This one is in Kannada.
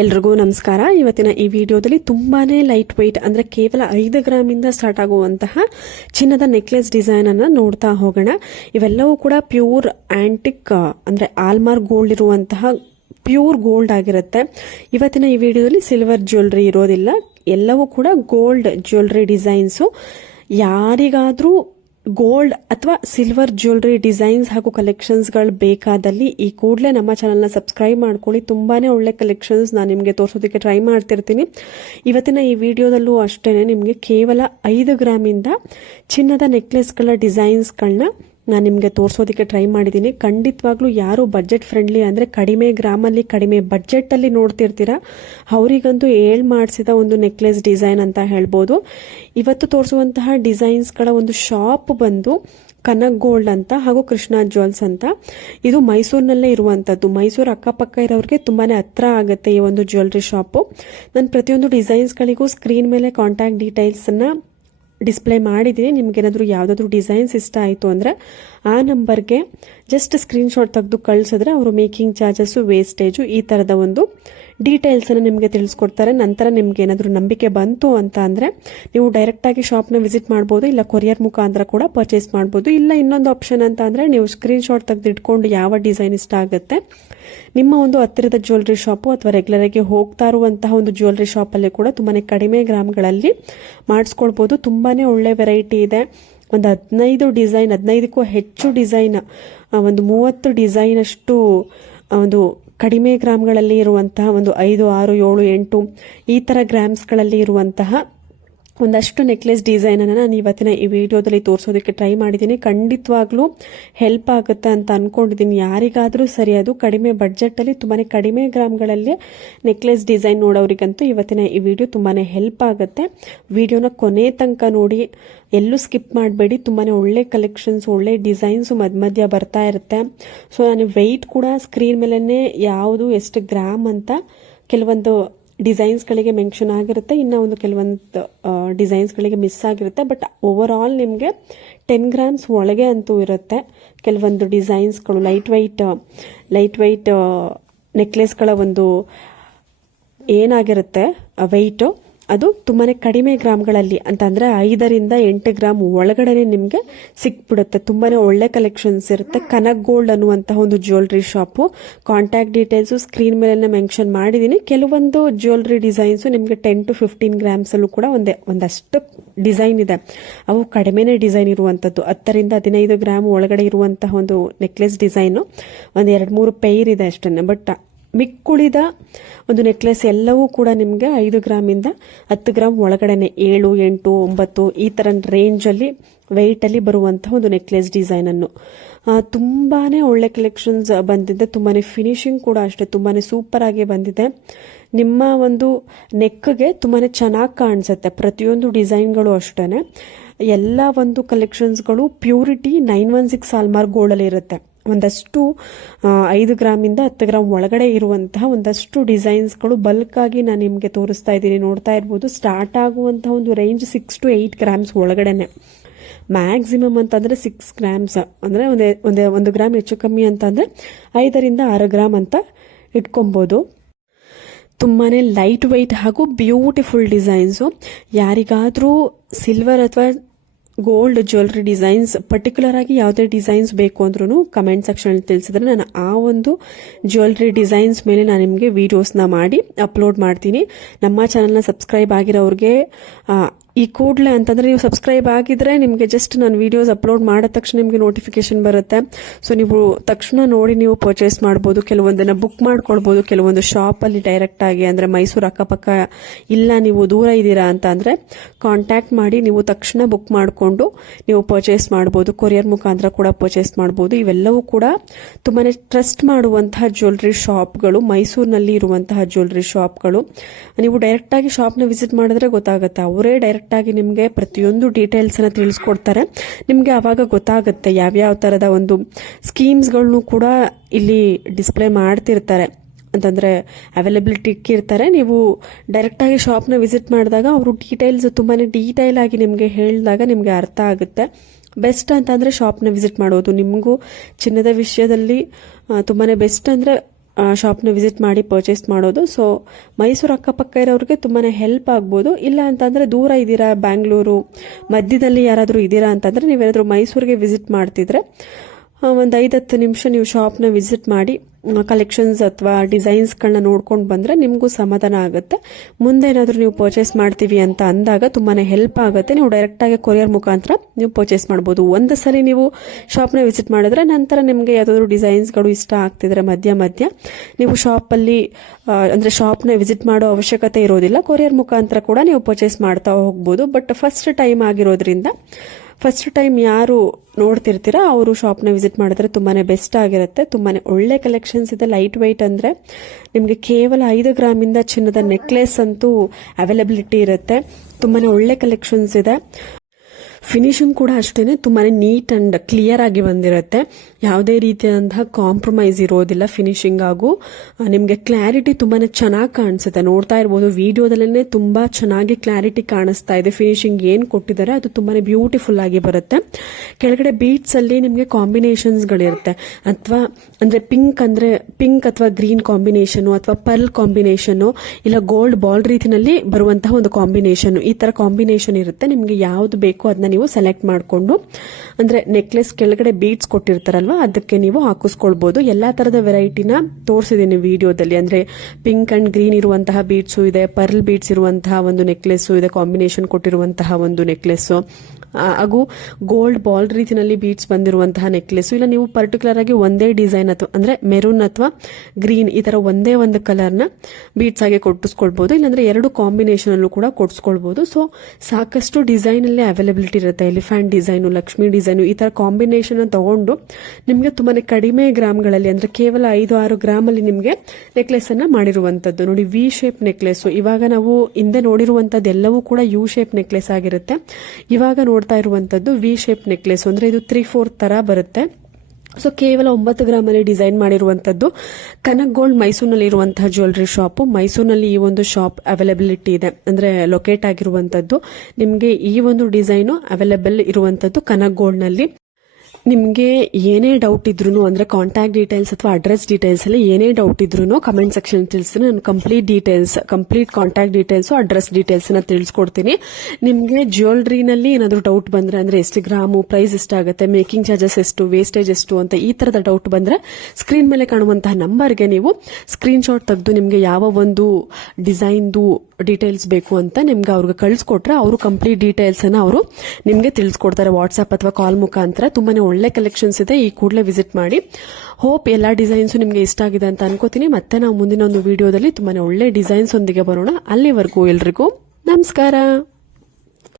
ಎಲ್ರಿಗೂ ನಮಸ್ಕಾರ. ಇವತ್ತಿನ ಈ ವಿಡಿಯೋದಲ್ಲಿ ತುಂಬಾನೇ ಲೈಟ್ ವೆಯ್ಟ್ ಅಂದ್ರೆ ಕೇವಲ 5 ಗ್ರಾಮಿಂದ ಸ್ಟಾರ್ಟ್ ಆಗುವಂತಹ ಚಿನ್ನದ ನೆಕ್ಲೆಸ್ ಡಿಸೈನ್ ಅನ್ನ ನೋಡ್ತಾ ಹೋಗೋಣ. ಇವೆಲ್ಲವೂ ಕೂಡ ಪ್ಯೂರ್ ಆಂಟಿಕ್ ಅಂದ್ರೆ ಆಲ್ಮಾರ್ಕ್ ಗೋಲ್ಡ್ ಇರುವಂತಹ ಪ್ಯೂರ್ ಗೋಲ್ಡ್ ಆಗಿರುತ್ತೆ. ಇವತ್ತಿನ ಈ ವಿಡಿಯೋದಲ್ಲಿ ಸಿಲ್ವರ್ ಜ್ಯುವೆಲ್ಲರಿ ಇರೋದಿಲ್ಲ, ಎಲ್ಲವೂ ಕೂಡ ಗೋಲ್ಡ್ ಜ್ಯುವೆಲ್ಲರಿ ಡಿಸೈನ್ಸು. ಯಾರಿಗಾದ್ರೂ ಗೋಲ್ಡ್ ಅಥವಾ ಸಿಲ್ವರ್ ಜ್ಯುವೆಲ್ಲರಿ ಡಿಸೈನ್ಸ್ ಹಾಗೂ ಕಲೆಕ್ಷನ್ಸ್ಗಳು ಬೇಕಾದಲ್ಲಿ ಈ ಕೂಡಲೇ ನಮ್ಮ ಚಾನಲ್ನ ಸಬ್ಸ್ಕ್ರೈಬ್ ಮಾಡ್ಕೊಳ್ಳಿ. ತುಂಬಾನೇ ಒಳ್ಳೆ ಕಲೆಕ್ಷನ್ಸ್ ನಾನು ನಿಮಗೆ ತೋರಿಸೋದಕ್ಕೆ ಟ್ರೈ ಮಾಡ್ತಿರ್ತೀನಿ. ಇವತ್ತಿನ ಈ ವಿಡಿಯೋದಲ್ಲೂ ಅಷ್ಟೇ ನಿಮಗೆ ಕೇವಲ 5 ಗ್ರಾಮಿಂದ ಚಿನ್ನದ ನೆಕ್ಲೆಸ್ಗಳ ಡಿಸೈನ್ಸ್ಗಳನ್ನ ನಾನು ನಿಮಗೆ ತೋರಿಸೋದಕ್ಕೆ ಟ್ರೈ ಮಾಡಿದ್ದೀನಿ. ಖಂಡಿತವಾಗ್ಲೂ ಯಾರು ಬಜೆಟ್ ಫ್ರೆಂಡ್ಲಿ ಅಂದರೆ ಕಡಿಮೆ ಗ್ರಾಮಲ್ಲಿ ಕಡಿಮೆ ಬಜೆಟಲ್ಲಿ ನೋಡ್ತಿರ್ತೀರಾ ಅವರಿಗಂತೂ ಮಾಡಿಸಿದ ಒಂದು ನೆಕ್ಲೆಸ್ ಡಿಸೈನ್ ಅಂತ ಹೇಳ್ಬೋದು. ಇವತ್ತು ತೋರಿಸುವಂತಹ ಡಿಸೈನ್ಸ್ಗಳ ಒಂದು ಶಾಪ್ ಬಂದು ಕನಕ್ ಗೋಲ್ಡ್ ಅಂತ ಹಾಗೂ ಕೃಷ್ಣ ಜ್ಯುವೆಲ್ಸ್ ಅಂತ. ಇದು ಮೈಸೂರಿನಲ್ಲೇ ಇರುವಂಥದ್ದು. ಮೈಸೂರು ಅಕ್ಕಪಕ್ಕ ಇರೋರಿಗೆ ತುಂಬಾನೇ ಹತ್ರ ಆಗುತ್ತೆ ಈ ಒಂದು ಜ್ಯುವೆಲ್ಲರಿ ಶಾಪು. ನಾನು ಪ್ರತಿಯೊಂದು ಡಿಸೈನ್ಸ್ಗಳಿಗೂ ಸ್ಕ್ರೀನ್ ಮೇಲೆ ಕಾಂಟ್ಯಾಕ್ಟ್ ಡೀಟೇಲ್ಸನ್ನು ಡಿಸ್ಪ್ಲೇ ಮಾಡಿದ್ದೀನಿ. ನಿಮ್ಗೇನಾದರೂ ಯಾವುದಾದ್ರೂ ಡಿಸೈನ್ಸ್ ಇಷ್ಟ ಆಯಿತು ಅಂದರೆ ಆ ನಂಬರ್ಗೆ ಜಸ್ಟ್ ಸ್ಕ್ರೀನ್ಶಾಟ್ ತೆಗೆದು ಕಳಿಸಿದ್ರೆ ಅವರು ಮೇಕಿಂಗ್ ಚಾರ್ಜಸ್ಸು, ವೇಸ್ಟೇಜು ಈ ಥರದ ಒಂದು ಡೀಟೇಲ್ಸನ್ನು ನಿಮಗೆ ತಿಳಿಸ್ಕೊಡ್ತಾರೆ. ನಂತರ ನಿಮ್ಗೆ ಏನಾದರೂ ನಂಬಿಕೆ ಬಂತು ಅಂತ ಅಂದರೆ ನೀವು ಡೈರೆಕ್ಟಾಗಿ ಶಾಪ್ನ ವಿಸಿಟ್ ಮಾಡ್ಬೋದು, ಇಲ್ಲ ಕೊರಿಯರ್ ಮುಖಾಂತರ ಕೂಡ ಪರ್ಚೇಸ್ ಮಾಡ್ಬೋದು. ಇಲ್ಲ ಇನ್ನೊಂದು ಆಪ್ಷನ್ ಅಂತ ಅಂದರೆ ನೀವು ಸ್ಕ್ರೀನ್ಶಾಟ್ ತೆಗೆದು ಇಟ್ಕೊಂಡು ಯಾವ ಡಿಸೈನ್ ಇಷ್ಟ ಆಗುತ್ತೆ ನಿಮ್ಮ ಒಂದು ಹತ್ತಿರದ ಜ್ಯುವೆಲ್ಲರಿ ಶಾಪು ಅಥವಾ ರೆಗ್ಯುಲರ್ ಆಗಿ ಹೋಗ್ತಾ ಇರುವಂತಹ ಒಂದು ಜ್ಯುವೆಲ್ಲರಿ ಶಾಪಲ್ಲಿ ಕೂಡ ತುಂಬಾನೇ ಕಡಿಮೆ ಗ್ರಾಮ್ಗಳಲ್ಲಿ ಮಾಡಿಸ್ಕೊಳ್ಬೋದು. ತುಂಬಾನೇ ಒಳ್ಳೆ ವೆರೈಟಿ ಇದೆ. ಒಂದು 15 ಡಿಸೈನ್, 15ಕ್ಕೂ ಹೆಚ್ಚು ಡಿಸೈನ್, ಒಂದು 30 ಡಿಸೈನ್ ಅಷ್ಟು ಒಂದು ಕಡಿಮೆ ಗ್ರಾಮ್ಗಳಲ್ಲಿ ಇರುವಂತಹ ಒಂದು 5, 6, 7, 8 ಈ ಥರ ಗ್ರಾಮ್ಸ್ಗಳಲ್ಲಿ ಇರುವಂತಹ ಒಂದಷ್ಟು ನೆಕ್ಲೆಸ್ ಡಿಸೈನ್ ಅನ್ನ ನಾನು ಇವತ್ತಿನ ಈ ವಿಡಿಯೋದಲ್ಲಿ ತೋರಿಸೋದಕ್ಕೆ ಟ್ರೈ ಮಾಡಿದ್ದೀನಿ. ಖಂಡಿತವಾಗ್ಲೂ ಹೆಲ್ಪ್ ಆಗುತ್ತೆ ಅಂತ ಅನ್ಕೊಂಡಿದ್ದೀನಿ. ಯಾರಿಗಾದ್ರೂ ಸರಿ, ಅದು ಕಡಿಮೆ ಬಡ್ಜೆಟ್ ಅಲ್ಲಿ ತುಂಬಾನೇ ಕಡಿಮೆ ಗ್ರಾಮ್ಗಳಲ್ಲಿ ನೆಕ್ಲೆಸ್ ಡಿಸೈನ್ ನೋಡೋರಿಗಂತೂ ಇವತ್ತಿನ ಈ ವಿಡಿಯೋ ತುಂಬಾನೇ ಹೆಲ್ಪ್ ಆಗುತ್ತೆ. ವಿಡಿಯೋನ ಕೊನೆ ತನಕ ನೋಡಿ, ಎಲ್ಲೂ ಸ್ಕಿಪ್ ಮಾಡಬೇಡಿ. ತುಂಬಾನೇ ಒಳ್ಳೆ ಕಲೆಕ್ಷನ್ಸ್, ಒಳ್ಳೆ ಡಿಸೈನ್ಸ್ ಮಧ್ಯ ಬರ್ತಾ ಇರುತ್ತೆ. ಸೊ ನಾನು ವೆಯ್ಟ್ ಕೂಡ ಸ್ಕ್ರೀನ್ ಮೇಲೆನೆ ಯಾವುದು ಎಷ್ಟು ಗ್ರಾಮ್ ಅಂತ ಕೆಲವೊಂದು ಡಿಸೈನ್ಸ್ಗಳಿಗೆ ಮೆನ್ಷನ್ ಆಗಿರುತ್ತೆ, ಇನ್ನು ಒಂದು ಕೆಲವೊಂದು ಡಿಸೈನ್ಸ್ಗಳಿಗೆ ಮಿಸ್ ಆಗಿರುತ್ತೆ. ಬಟ್ ಓವರ್ ಆಲ್ ನಿಮಗೆ 10 ಗ್ರಾಮ್ಸ್ ಒಳಗೆ ಅಂತೂ ಇರುತ್ತೆ. ಕೆಲವೊಂದು ಡಿಸೈನ್ಸ್ಗಳು ಲೈಟ್ ವೈಟ್ ನೆಕ್ಲೆಸ್ಗಳ ಒಂದು ಏನಾಗಿರುತ್ತೆ ವೆಯ್ಟು, ಅದು ತುಂಬಾನೇ ಕಡಿಮೆ ಗ್ರಾಮ್ಗಳಲ್ಲಿ ಅಂತಂದ್ರೆ 5 ರಿಂದ 8 ಗ್ರಾಮ್ ಒಳಗಡೆ ನಿಮಗೆ ಸಿಕ್ಬಿಡುತ್ತೆ. ತುಂಬಾನೇ ಒಳ್ಳೆ ಕಲೆಕ್ಷನ್ಸ್ ಇರುತ್ತೆ. ಕನಕ್ ಗೋಲ್ಡ್ ಅನ್ನುವಂತಹ ಒಂದು jewellery shop. Contact details screen ಮೇಲೆ ಮೆನ್ಷನ್ ಮಾಡಿದ್ದೀನಿ. ಕೆಲವೊಂದು ಜ್ಯುವೆಲ್ಲರಿ ಡಿಸೈನ್ಸ್ ನಿಮಗೆ 10 to 15 ಗ್ರಾಮ್ಸ್ ಅಲ್ಲೂ ಕೂಡ ಒಂದಷ್ಟು ಡಿಸೈನ್ ಇದೆ. ಅವು ಕಡಿಮೆನೇ ಡಿಸೈನ್ ಇರುವಂತದ್ದು. 10 ರಿಂದ 15 ಗ್ರಾಮ್ ಒಳಗಡೆ ಇರುವಂತಹ ಒಂದು ನೆಕ್ಲೆಸ್ ಡಿಸೈನ್ ಒಂದು 2-3 ಪೈರ್ ಇದೆ ಅಷ್ಟೇ. ಬಟ್ ಮಿಕ್ಕುಳಿದ ಒಂದು ನೆಕ್ಲೆಸ್ ಎಲ್ಲವೂ ಕೂಡ ನಿಮಗೆ 5 ಗ್ರಾಮಿಂದ 10 ಗ್ರಾಮ್ ಒಳಗಡೆನೆ 7, 8, 9 ಈ ತರ ರೇಂಜ್ ಅಲ್ಲಿ ವೆಯ್ಟ್ ಅಲ್ಲಿ ಬರುವಂತಹ ಒಂದು ನೆಕ್ಲೆಸ್ ಡಿಸೈನ್ ಅನ್ನು ತುಂಬಾನೇ ಒಳ್ಳೆ ಕಲೆಕ್ಷನ್ಸ್ ಬಂದಿದೆ. ತುಂಬಾನೇ ಫಿನಿಶಿಂಗ್ ಕೂಡ ಅಷ್ಟೇ ತುಂಬಾನೇ ಸೂಪರ್ ಆಗಿ ಬಂದಿದೆ. ನಿಮ್ಮ ಒಂದು ನೆಕ್ಗೆ ತುಂಬಾನೇ ಚೆನ್ನಾಗಿ ಕಾಣಿಸುತ್ತೆ. ಪ್ರತಿಯೊಂದು ಡಿಸೈನ್ಗಳು ಅಷ್ಟೇನೆ. ಎಲ್ಲ ಒಂದು ಕಲೆಕ್ಷನ್ಸ್ಗಳು ಪ್ಯೂರಿಟಿ 916 ಹಾಲ್ಮಾರ್ಕ್ ಗೋಲ್ಡ್ ಅಲ್ಲಿ ಇರುತ್ತೆ. ಒಂದಷ್ಟು 5 ಗ್ರಾಮಿಂದ 10 ಗ್ರಾಮ್ ಒಳಗಡೆ ಇರುವಂತಹ ಒಂದಷ್ಟು ಡಿಸೈನ್ಸ್ಗಳು ಬಲ್ಕ್ ಆಗಿ ನಾನು ನಿಮಗೆ ತೋರಿಸ್ತಾ ಇದ್ದೀನಿ. ನೋಡ್ತಾ ಇರ್ಬೋದು, ಸ್ಟಾರ್ಟ್ ಆಗುವಂತಹ ಒಂದು ರೇಂಜ್ 6 to 8 ಗ್ರಾಮ್ಸ್ ಒಳಗಡೆನೆ. ಮ್ಯಾಕ್ಸಿಮಮ್ ಅಂತಂದ್ರೆ 6 ಗ್ರಾಮ್ಸ್ ಅಂದ್ರೆ ಒಂದು ಗ್ರಾಮ್ ಹೆಚ್ಚು ಕಮ್ಮಿ ಅಂತಂದ್ರೆ 5 ರಿಂದ 6 ಗ್ರಾಮ್ ಅಂತ ಇಟ್ಕೊಬಹುದು. ತುಂಬಾನೇ ಲೈಟ್ ವೈಟ್ ಹಾಗೂ ಬ್ಯೂಟಿಫುಲ್ ಡಿಸೈನ್ಸು. ಯಾರಿಗಾದ್ರೂ ಸಿಲ್ವರ್ ಅಥವಾ ಗೋಲ್ಡ್ ಜ್ಯುವೆಲ್ಲರಿ ಡಿಸೈನ್ಸ್ ಪರ್ಟಿಕ್ಯುಲರ್ ಆಗಿ ಯಾವುದೇ ಡಿಸೈನ್ಸ್ ಬೇಕು ಅಂದ್ರೂ ಕಮೆಂಟ್ ಸೆಕ್ಷನ್ ತಿಳಿಸಿದ್ರೆ ನಾನು ಆ ಒಂದು ಜ್ಯುವೆಲ್ಲರಿ ಡಿಸೈನ್ಸ್ ಮೇಲೆ ನಾನು ನಿಮಗೆ ವಿಡಿಯೋಸ್ನ ಮಾಡಿ ಅಪ್ಲೋಡ್ ಮಾಡ್ತೀನಿ. ನಮ್ಮ ಚಾನಲ್ನ ಸಬ್ಸ್ಕ್ರೈಬ್ ಆಗಿರೋರಿಗೆ ಈ ಕೂಡಲೇ ಅಂತಂದ್ರೆ ನೀವು ಸಬ್ಸ್ಕ್ರೈಬ್ ಆಗಿದ್ರೆ ನಿಮಗೆ ಜಸ್ಟ್ ನಾನು ವಿಡಿಯೋಸ್ ಅಪ್ಲೋಡ್ ಮಾಡಿದ ತಕ್ಷಣ ನಿಮಗೆ ನೋಟಿಫಿಕೇಶನ್ ಬರುತ್ತೆ. ಸೊ ನೀವು ತಕ್ಷಣ ನೋಡಿ ನೀವು ಪರ್ಚೇಸ್ ಮಾಡ್ಬೋದು. ಕೆಲವೊಂದನ್ನ ಬುಕ್ ಮಾಡ್ಕೊಳ್ಬೋದು. ಕೆಲವೊಂದು ಶಾಪಲ್ಲಿ ಡೈರೆಕ್ಟ್ ಆಗಿ ಅಂದ್ರೆ ಮೈಸೂರು ಅಕ್ಕಪಕ್ಕ ಇಲ್ಲ, ನೀವು ದೂರ ಇದ್ದೀರಾ ಅಂತ ಅಂದ್ರೆ ಕಾಂಟ್ಯಾಕ್ಟ್ ಮಾಡಿ ನೀವು ತಕ್ಷಣ ಬುಕ್ ಮಾಡಿಕೊಂಡು ನೀವು ಪರ್ಚೇಸ್ ಮಾಡ್ಬೋದು. ಕೊರಿಯರ್ ಮುಖಾಂತರ ಕೂಡ ಪರ್ಚೇಸ್ ಮಾಡ್ಬೋದು. ಇವೆಲ್ಲವೂ ಕೂಡ ತುಂಬಾನೇ ಟ್ರಸ್ಟ್ ಮಾಡುವಂತಹ ಜ್ಯುವೆಲ್ಲರಿ ಶಾಪ್ಗಳು, ಮೈಸೂರಿನಲ್ಲಿ ಇರುವಂತಹ ಜ್ಯುವೆಲ್ಲರಿ ಶಾಪ್ಗಳು. ನೀವು ಡೈರೆಕ್ಟ್ ಆಗಿ ಶಾಪ್ನ ವಿಸಿಟ್ ಮಾಡಿದ್ರೆ ಗೊತ್ತಾಗುತ್ತೆ. ಅವರೇ ಡೈರೆಕ್ಟ್ ಆಗಿ ನಿಮಗೆ ಪ್ರತಿಯೊಂದು ಡೀಟೇಲ್ಸ್ ಅನ್ನ ತಿಳಿಸ್ಕೊಡ್ತಾರೆ. ನಿಮ್ಗೆ ಅವಾಗ ಗೊತ್ತಾಗುತ್ತೆ ಯಾವ್ಯಾವ ತರದ ಒಂದು ಸ್ಕೀಮ್ಸ್ಗಳನ್ನು ಕೂಡ ಇಲ್ಲಿ ಡಿಸ್ಪ್ಲೇ ಮಾಡ್ತಿರ್ತಾರೆ ಅಂತಂದ್ರೆ ಅವೈಲಬಿಲಿಟಿ ಇಕ್ಕಿರ್ತಾರೆ. ನೀವು ಡೈರೆಕ್ಟ್ ಆಗಿ ಶಾಪ್ನ ವಿಸಿಟ್ ಮಾಡಿದಾಗ ಅವರು ಡೀಟೇಲ್ಸ್ ತುಂಬಾನೇ ಡೀಟೇಲ್ ಆಗಿ ನಿಮಗೆ ಹೇಳಿದಾಗ ನಿಮಗೆ ಅರ್ಥ ಆಗುತ್ತೆ. ಬೆಸ್ಟ್ ಅಂತಂದ್ರೆ ಶಾಪ್ನ ವಿಸಿಟ್ ಮಾಡೋದು. ನಿಮಗೂ ಚಿನ್ನದ ವಿಷಯದಲ್ಲಿ ತುಂಬಾನೇ ಬೆಸ್ಟ್ ಅಂದ್ರೆ ಶಾಪ್ನ ವಿಸಿಟ್ ಮಾಡಿ ಪರ್ಚೇಸ್ ಮಾಡೋದು. ಸೊ ಮೈಸೂರು ಅಕ್ಕಪಕ್ಕ ಇರೋರಿಗೆ ತುಂಬಾ ಹೆಲ್ಪ್ ಆಗ್ಬೋದು. ಇಲ್ಲ ಅಂತಂದರೆ ದೂರ ಇದ್ದೀರಾ, ಬ್ಯಾಂಗ್ಳೂರು ಮಧ್ಯದಲ್ಲಿ ಯಾರಾದರೂ ಇದ್ದೀರಾ ಅಂತಂದರೆ ನೀವೇನಾದರೂ ಮೈಸೂರಿಗೆ ವಿಸಿಟ್ ಮಾಡ್ತಿದ್ರೆ ಒಂದು 5-10 ನಿಮಿಷ ನೀವು ಶಾಪ್ನ ವಿಸಿಟ್ ಮಾಡಿ ಕಲೆಕ್ಷನ್ಸ್ ಅಥವಾ ಡಿಸೈನ್ಸ್ಗಳನ್ನ ನೋಡ್ಕೊಂಡು ಬಂದರೆ ನಿಮಗೂ ಸಮಾಧಾನ ಆಗುತ್ತೆ. ಮುಂದೆ ಏನಾದರೂ ನೀವು ಪರ್ಚೇಸ್ ಮಾಡ್ತೀವಿ ಅಂತ ಅಂದಾಗ ತುಂಬಾ ಹೆಲ್ಪ್ ಆಗುತ್ತೆ. ನೀವು ಡೈರೆಕ್ಟಾಗಿ ಕೊರಿಯರ್ ಮುಖಾಂತರ ನೀವು ಪರ್ಚೇಸ್ ಮಾಡ್ಬೋದು. ಒಂದು ಸಲ ನೀವು ಶಾಪ್ನ ವಿಸಿಟ್ ಮಾಡಿದ್ರೆ ನಂತರ ನಿಮಗೆ ಯಾವುದಾದ್ರೂ ಡಿಸೈನ್ಸ್ಗಳು ಇಷ್ಟ ಆಗ್ತಿದ್ರೆ ಮಧ್ಯ ನೀವು ಶಾಪಲ್ಲಿ ಅಂದರೆ ಶಾಪ್ನ ವಿಸಿಟ್ ಮಾಡೋ ಅವಶ್ಯಕತೆ ಇರೋದಿಲ್ಲ. ಕೊರಿಯರ್ ಮುಖಾಂತರ ಕೂಡ ನೀವು ಪರ್ಚೇಸ್ ಮಾಡ್ತಾ ಹೋಗ್ಬೋದು. ಬಟ್ ಫಸ್ಟ್ ಟೈಮ್ ಆಗಿರೋದ್ರಿಂದ ಫಸ್ಟ್ ಟೈಮ್ ಯಾರು ನೋಡ್ತಿರ್ತೀರಾ ಅವರು ಶಾಪ್ನ ವಿಸಿಟ್ ಮಾಡಿದ್ರೆ ತುಂಬಾ ಬೆಸ್ಟ್ ಆಗಿರುತ್ತೆ. ತುಂಬಾ ಒಳ್ಳೆ ಕಲೆಕ್ಷನ್ಸ್ ಇದೆ. ಲೈಟ್ ವೆಯ್ಟ್ ಅಂದರೆ ನಿಮಗೆ ಕೇವಲ 5 ಗ್ರಾಮಿಂದ ಚಿನ್ನದ ನೆಕ್ಲೆಸ್ ಅಂತೂ ಅವೈಲಬಿಲಿಟಿ ಇರುತ್ತೆ. ತುಂಬಾ ಒಳ್ಳೆ ಕಲೆಕ್ಷನ್ಸ್ ಇದೆ. ಫಿನಿಶಿಂಗ್ ಕೂಡ ಅಷ್ಟೇ ತುಂಬಾ ನೀಟ್ ಅಂಡ್ ಕ್ಲಿಯರ್ ಆಗಿ ಬಂದಿರುತ್ತೆ. ಯಾವುದೇ ರೀತಿಯಾದಂತಹ ಕಾಂಪ್ರಮೈಸ್ ಇರೋದಿಲ್ಲ ಫಿನಿಶಿಂಗ್ ಹಾಗೂ ನಿಮಗೆ ಕ್ಲಾರಿಟಿ ತುಂಬಾ ಚೆನ್ನಾಗಿ ಕಾಣಿಸುತ್ತೆ. ನೋಡ್ತಾ ಇರ್ಬೋದು ವಿಡಿಯೋದಲ್ಲೇ ತುಂಬಾ ಚೆನ್ನಾಗಿ ಕ್ಲಾರಿಟಿ ಕಾಣಿಸ್ತಾ ಇದೆ. ಫಿನಿಶಿಂಗ್ ಏನು ಕೊಟ್ಟಿದ್ದಾರೆ ಅದು ತುಂಬಾ ಬ್ಯೂಟಿಫುಲ್ ಆಗಿ ಬರುತ್ತೆ. ಕೆಳಗಡೆ ಬೀಟ್ಸ್ ಅಲ್ಲಿ ನಿಮಗೆ ಕಾಂಬಿನೇಷನ್ಸ್ಗಳಿರುತ್ತೆ. ಅಥವಾ ಅಂದ್ರೆ ಪಿಂಕ್ ಅಥವಾ ಗ್ರೀನ್ ಕಾಂಬಿನೇಷನ್ ಅಥವಾ ಪರ್ಲ್ ಕಾಂಬಿನೇಷನ್ ಇಲ್ಲ ಗೋಲ್ಡ್ ಬಾಲ್ ರೀತಿನಲ್ಲಿ ಬರುವಂತಹ ಒಂದು ಕಾಂಬಿನೇಷನ್, ಈ ತರ ಕಾಂಬಿನೇಷನ್ ಇರುತ್ತೆ. ನಿಮಗೆ ಯಾವ್ದು ಬೇಕೋ ಅದನ್ನ ನೀವು ಸೆಲೆಕ್ಟ್ ಮಾಡಿಕೊಂಡು ಅಂದ್ರೆ ನೆಕ್ಲೆಸ್ ಕೆಳಗಡೆ ಬೀಡ್ಸ್ ಕೊಟ್ಟಿರ್ತಾರಲ್ವಾ ಅದಕ್ಕೆ ನೀವು ಹಾಕಿಸ್ಕೊಳ್ಬಹುದು. ಎಲ್ಲಾ ತರದ ವೆರೈಟಿನ ತೋರಿಸಿದ್ದೀನಿ ವಿಡಿಯೋದಲ್ಲಿ. ಅಂದ್ರೆ ಪಿಂಕ್ ಅಂಡ್ ಗ್ರೀನ್ ಇರುವಂತಹ ಬೀಡ್ಸು ಇದೆ, ಪರ್ಲ್ ಬೀಡ್ಸ್ ಇರುವಂತಹ ಒಂದು ನೆಕ್ಲೆಸ್ ಇದೆ, ಕಾಂಬಿನೇಷನ್ ಕೊಟ್ಟಿರುವಂತಹ ಒಂದು ನೆಕ್ಲೆಸ್ ಹಾಗೂ ಗೋಲ್ಡ್ ಬಾಲ್ ರೀತಿನಲ್ಲಿ ಬೀಡ್ಸ್ ಬಂದಿರುವಂತಹ ನೆಕ್ಲೆಸ್. ಇಲ್ಲ ನೀವು ಪರ್ಟಿಕ್ಯುಲರ್ ಆಗಿ ಒಂದೇ ಡಿಸೈನ್ ಅಥವಾ ಅಂದ್ರೆ ಮೆರೂನ್ ಅಥವಾ ಗ್ರೀನ್ ಈ ತರ ಒಂದೇ ಒಂದು ಕಲರ್ನ ಬೀಡ್ಸ್ ಆಗಿ ಕೊಟ್ಟಿಸ್ಕೊಳ್ಬಹುದು. ಇಲ್ಲಾಂದ್ರೆ 2 ಕಾಂಬಿನೇಷನ್ ಅಲ್ಲೂ ಕೂಡ ಕೊಡಿಸ್ಕೊಳ್ಬಹುದು. ಸೊ ಸಾಕಷ್ಟು ಡಿಸೈನ್ ಅಲ್ಲೇ ಅವೈಲಬಿಲಿಟಿ ಇರುತ್ತೆ. ಎಲಿಫೆಂಟ್ ಡಿಸೈನು, ಲಕ್ಷ್ಮಿ ಡಿಸೈನು ಈ ತರ ಕಾಂಬಿನೇಷನ್ ತಗೊಂಡು ನಿಮಗೆ ತುಂಬಾನೇ ಕಡಿಮೆ ಗ್ರಾಮ್ಗಳಲ್ಲಿ ಅಂದ್ರೆ ಕೇವಲ 5-6 ಗ್ರಾಮ್ ಅಲ್ಲಿ ನಿಮಗೆ ನೆಕ್ಲೆಸ್ ಅನ್ನ ಮಾಡಿರುವಂತದ್ದು. ನೋಡಿ ವಿ ಶೇಪ್ ನೆಕ್ಲೆಸ್. ಇವಾಗ ನಾವು ಹಿಂದೆ ನೋಡಿರುವಂತದ್ದು ಎಲ್ಲವೂ ಕೂಡ ಯು ಶೇಪ್ ನೆಕ್ಲೆಸ್ ಆಗಿರುತ್ತೆ. ಇವಾಗ ನೋಡ್ತಾ ಇರುವಂತದ್ದು ವಿ ಶೇಪ್ ನೆಕ್ಲೆಸ್. ಅಂದ್ರೆ ಇದು 3/4 ತರ ಬರುತ್ತೆ. ಸೊ ಕೇವಲ 9 ಗ್ರಾಮಲ್ಲಿ ಡಿಸೈನ್ ಮಾಡಿರುವಂತದ್ದು. ಕನಕ್ ಗೋಲ್ಡ್ ಮೈಸೂರಿನಲ್ಲಿ ಇರುವಂತಹ ಜ್ಯುವೆಲರಿ ಶಾಪ್. ಮೈಸೂರಿನಲ್ಲಿ ಈ ಒಂದು ಶಾಪ್ ಅವೈಲಬಿಲಿಟಿ ಇದೆ, ಅಂದ್ರೆ ಲೊಕೇಟ್ ಆಗಿರುವಂತದ್ದು. ನಿಮಗೆ ಈ ಒಂದು ಡಿಸೈನ್ ಅವೈಲೇಬಲ್ ಇರುವಂತದ್ದು ಕನಕ್ ಗೋಲ್ಡ್ ನಲ್ಲಿ. ನಿಮಗೆ ಏನೇ ಡೌಟ್ ಇದ್ರೂ ಅಂದ್ರೆ ಕಾಂಟ್ಯಾಕ್ಟ್ ಡೀಟೇಲ್ಸ್ ಅಥವಾ ಅಡ್ರೆಸ್ ಡೀಟೇಲ್ಸ್ ಅಲ್ಲಿ ಏನೇ ಡೌಟ್ ಇದ್ರೂ ಕಮೆಂಟ್ ಸೆಕ್ಷನ್ ತಿಳಿಸ್ತೀನಿ. ನಾನು complete contact details, address details ನ ತಿಳಿಸ್ಕೊಡ್ತೀನಿ. ನಿಮಗೆ ಜ್ಯುವೆಲರಿನಲ್ಲಿ ಏನಾದರೂ ಡೌಟ್ ಬಂದ್ರೆ ಅಂದ್ರೆ ಎಷ್ಟು ಗ್ರಾಮು, ಪ್ರೈಸ್ ಎಷ್ಟಾಗುತ್ತೆ, ಮೇಕಿಂಗ್ ಚಾರ್ಜಸ್ ಎಷ್ಟು, ವೇಸ್ಟೇಜ್ ಎಷ್ಟು ಅಂತ ಈ ತರದ ಡೌಟ್ ಬಂದ್ರೆ ಸ್ಕ್ರೀನ್ ಮೇಲೆ ಕಾಣುವಂತಹ ನಂಬರ್ಗೆ ನೀವು ಸ್ಕ್ರೀನ್ ಶಾಟ್ ತೆಗೆದು ನಿಮಗೆ ಯಾವ ಒಂದು ಡಿಸೈನ್ದು ಡೀಟೇಲ್ಸ್ ಬೇಕು ಅಂತ ನಿಮ್ಗೆ ಅವ್ರಿಗೆ ಕಳಿಸ್ಕೊಟ್ರೆ ಅವರು ಕಂಪ್ಲೀಟ್ ಡೀಟೇಲ್ಸ್ ಅನ್ನ ಅವರು ನಿಮ್ಗೆ ತಿಳಿಸ್ಕೊಡ್ತಾರೆ ವಾಟ್ಸ್ಆಪ್ ಅಥವಾ ಕಾಲ್ ಮುಖಾಂತರ. ತುಂಬಾನೇ ಒಳ್ಳೆ ಕಲೆಕ್ಷನ್ಸ್ ಇದೆ. ಈ ಕೂಡಲೇ ವಿಸಿಟ್ ಮಾಡಿ. ಹೋಪ್ ಎಲ್ಲಾ ಡಿಸೈನ್ಸ್ ನಿಮ್ಗೆ ಇಷ್ಟ ಆಗಿದೆ ಅಂತ ಅನ್ಕೋತೀನಿ. ಮತ್ತೆ ನಾವು ಮುಂದಿನ ಒಂದು ವಿಡಿಯೋದಲ್ಲಿ ತುಂಬಾನೇ ಒಳ್ಳೆ ಡಿಸೈನ್ಸ್ ಒಂದಿಗೆ ಬರೋಣ. ಅಲ್ಲಿವರೆಗೂ ಎಲ್ರಿಗೂ ನಮಸ್ಕಾರ.